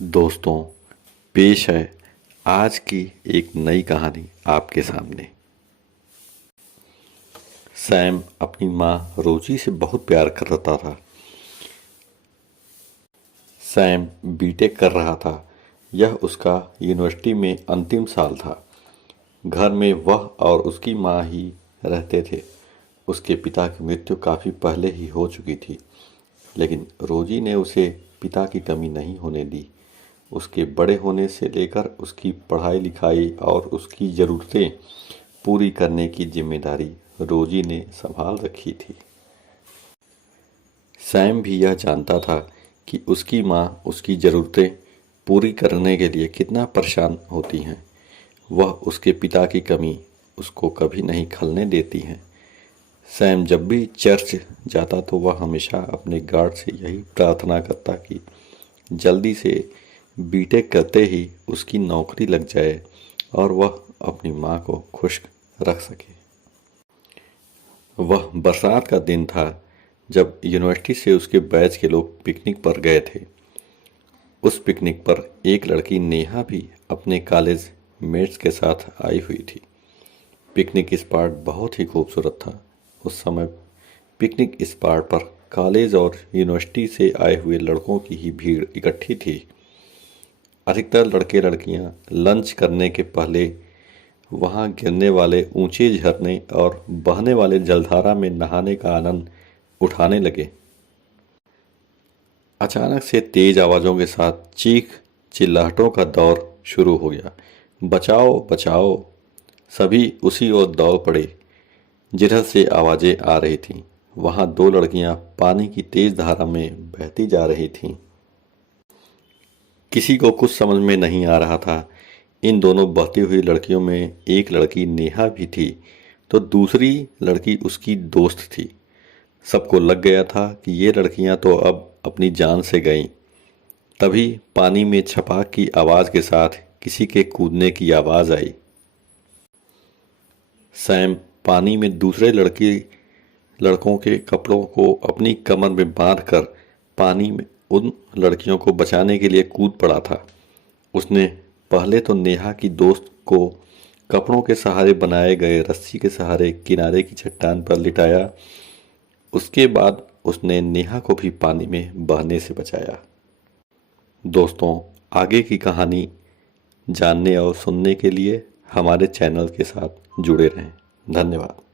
दोस्तों, पेश है आज की एक नई कहानी आपके सामने। सैम अपनी माँ रोजी से बहुत प्यार करता था। सैम बीटेक कर रहा था। यह उसका यूनिवर्सिटी में अंतिम साल था। घर में वह और उसकी माँ ही रहते थे। उसके पिता की मृत्यु काफ़ी पहले ही हो चुकी थी, लेकिन रोजी ने उसे पिता की कमी नहीं होने दी। उसके बड़े होने से लेकर उसकी पढ़ाई लिखाई और उसकी ज़रूरतें पूरी करने की जिम्मेदारी रोजी ने संभाल रखी थी। सैम भी यह जानता था कि उसकी माँ उसकी ज़रूरतें पूरी करने के लिए कितना परेशान होती हैं। वह उसके पिता की कमी उसको कभी नहीं खलने देती हैं। सैम जब भी चर्च जाता तो वह हमेशा अपने गार्ड से यही प्रार्थना करता कि जल्दी से बीटेक करते ही उसकी नौकरी लग जाए और वह अपनी माँ को खुश रख सके। वह बरसात का दिन था जब यूनिवर्सिटी से उसके बैच के लोग पिकनिक पर गए थे। उस पिकनिक पर एक लड़की नेहा भी अपने कॉलेज मेट्स के साथ आई हुई थी। पिकनिक स्पॉट बहुत ही खूबसूरत था। उस समय पिकनिक स्पॉट पर कॉलेज और यूनिवर्सिटी से आए हुए लड़कों की ही भीड़ इकट्ठी थी। अधिकतर लड़के लड़कियां लंच करने के पहले वहां गिरने वाले ऊंचे झरने और बहने वाले जलधारा में नहाने का आनंद उठाने लगे। अचानक से तेज आवाज़ों के साथ चीख चिल्लाहटों का दौर शुरू हो गया। बचाओ बचाओ! सभी उसी ओर दौड़ पड़े जिधर से आवाज़ें आ रही थीं। वहां दो लड़कियां पानी की तेज धारा में बहती जा रही थीं। किसी को कुछ समझ में नहीं आ रहा था। इन दोनों बहती हुई लड़कियों में एक लड़की नेहा भी थी, तो दूसरी लड़की उसकी दोस्त थी। सबको लग गया था कि ये लड़कियां तो अब अपनी जान से गईं। तभी पानी में छपाक की आवाज़ के साथ किसी के कूदने की आवाज़ आई। सैम पानी में दूसरे लड़कों के कपड़ों को अपनी कमर में बांधकर पानी में उन लड़कियों को बचाने के लिए कूद पड़ा था। उसने पहले तो नेहा की दोस्त को कपड़ों के सहारे बनाए गए रस्सी के सहारे किनारे की चट्टान पर लिटाया। उसके बाद उसने नेहा को भी पानी में बहने से बचाया। दोस्तों, आगे की कहानी जानने और सुनने के लिए हमारे चैनल के साथ जुड़े रहें। धन्यवाद।